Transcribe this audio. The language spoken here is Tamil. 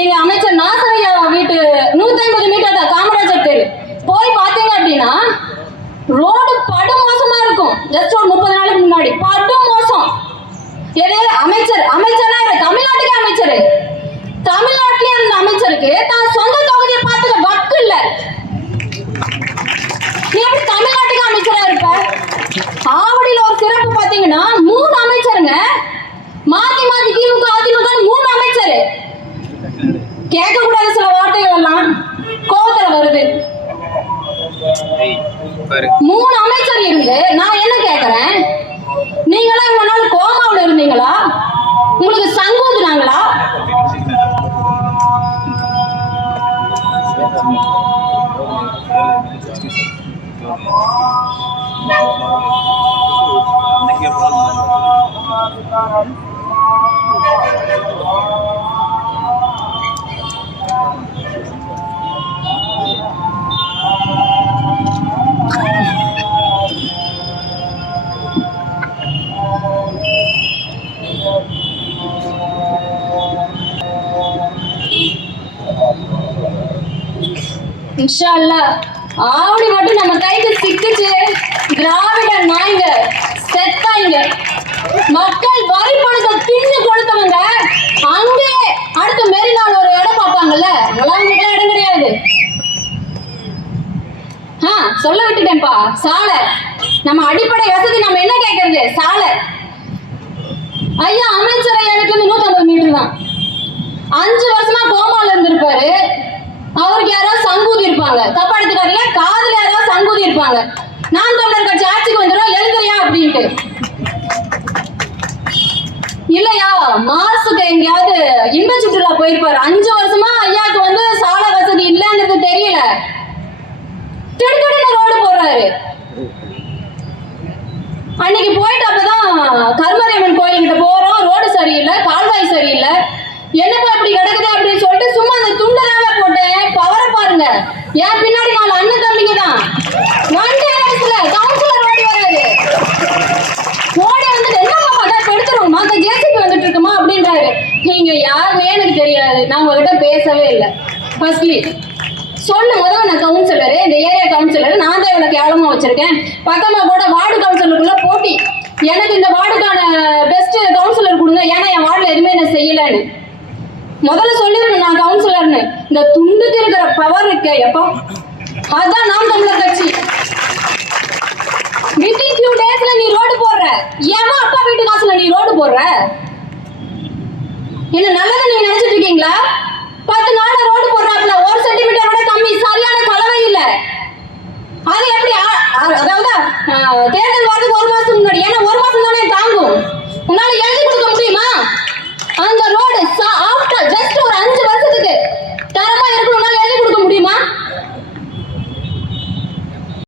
நீங்க அமைச்சர் நாசரையா வீட்டு 150 மீட்டர் தான் காமராஜர் தெரு போய் பாத்தீங்க அப்படின்னா ரோடு படு மோசமா இருக்கும். ஜஸ்ட் ஒரு 30 நாளைக்கு முன்னாடி படு மோசம். எது அமைச்சர்னா தமிழ்நாட்டுக்கே அமைச்சர், தமிழ்நாட்டிலே இருந்த அமைச்சருக்கு தான் சொந்த தொகுதியை பார்த்துக்க வக்கு இல்ல. நீ எப்படி தமிழ்நாட்டுக்கு அமைச்சரா இருப்ப? ஆவடியில ஒரு சிறப்பு பாத்தீங்கன்னா 3 அமைச்சருங்க, மாத்தி மாத்தி திமுக அதிமுக 3 அமைச்சர். கேட்க கூடாத சில வார்த்தைகள் எல்லாம் கோவத்துல வருது. 3 அமைச்சர் இருந்து நான் என்ன கேட்கிறேன், நீங்களா இவ்வளவு நாள் கோமாவில் இருந்தீங்களா? உங்களுக்கு சங்கூதுனாங்களா? இன்ஷா அல்லாஹ் ஆவடி மட்டும் நம்ம கைக்கு சிக்கிச்சு, திராவிட நாய்ங்க செத்தாங்க. மக்கள் வரி பணத்தை தின்னு கொடுத்தவங்க அங்கே அடுத்த மெரினால ஒரு இடம் பார்ப்பாங்கல்ல, அவங்களுக்குலாம் இடம் கிடையாது. சொல்ல விட்டுட்டேன்ப்பா. சாலை நம்ம அடிப்படை வசதி நம்ம என்ன கேட்கறது? சாலை. ஐயா அமைச்சரை எனக்கு 150 மீட்டர் தான். 5 வருஷமா கோமால இருந்திருப்பாரு. அவருக்கு யாராவது சங்கூதி இருப்பாங்க, தப்பா எடுத்துக்காதீங்க, காதுல யாராவது சங்கூதி இருப்பாங்க. நான் தமிழர் கட்சி ஆட்சிக்கு வந்துடும் எழுதுறியா அப்படின்ட்டு. இல்லையா மாசுக்கு எங்கேயாவது இன்ப சுற்றுலா போயிருப்பாரு. 5 வருஷமா ஐயாவுக்கு வந்து சாலை வசதி இல்லைன்றது தெரியல, திடுக்கிட்டு ரோடு போடுறாரு. அன்னைக்கு போயிட்டு அப்பதான் கருமாரியம்மன் கோயில்கிட்ட போறோம், ரோடு சரியில்லை, கால்வாய் சரியில்லை, என்னப்பா இப்படி கிடக்குது அப்படின்னு சொல்லிட்டு சும்மா அந்த துண்டை தாங்க போட்டேன். பவரை பாருங்க, என் பின்னாடி 4 அண்ணன் தம்பிங்க தான். வண்டி வயசுல கவுன்சிலர் ஓடி வராரு. ஓடி வந்துட்டு என்னமா பார்த்தா எடுத்துருவோமா, அந்த ஜேசிபி வந்துட்டு இருக்குமா அப்படின்றாரு. நீங்க யாருமே எனக்கு தெரியாது, நான் உங்ககிட்ட பேசவே இல்லை. ஃபர்ஸ்ட்லி சொல்லு முதல்ல, நான் கவுன்சிலரு, இந்த ஏரியா கவுன்சிலர், நான் தான் இவ்வளவு கேவலமா வச்சிருக்கேன். பக்கமா கூட வார்டு கவுன்சிலருக்குள்ள போட்டி, எனக்கு இந்த வார்டுக்கான பெஸ்ட் கவுன்சிலர் கொடுங்க, ஏன்னா என் வார்டுல எதுவுமே நான் செய்யலன்னு முதல்ல சொல்லிருக்கேன். நான் கவுன்சிலர்னு இந்த துண்டுக்கு இருக்கிற பவர் இருக்கே எப்போ, அதான் நாம் தமிழர் கட்சி. வித்தின் ஃபியூ டேஸ்ல நீ ரோடு போடுற, ஏமா அப்பா வீட்டு காசுல நீ ரோடு போடுற? என்ன நல்லதை நீங்க நினைச்சிட்டு இருக்கீங்களா? 10 நாள்ல ரோடு போடுறாப்ல, 1 சென்டிமீட்டர் விட கம்மி, சரியான கலவை இல்ல. அது எப்படி? அதாவது தேர்தல் வரதுக்கு 1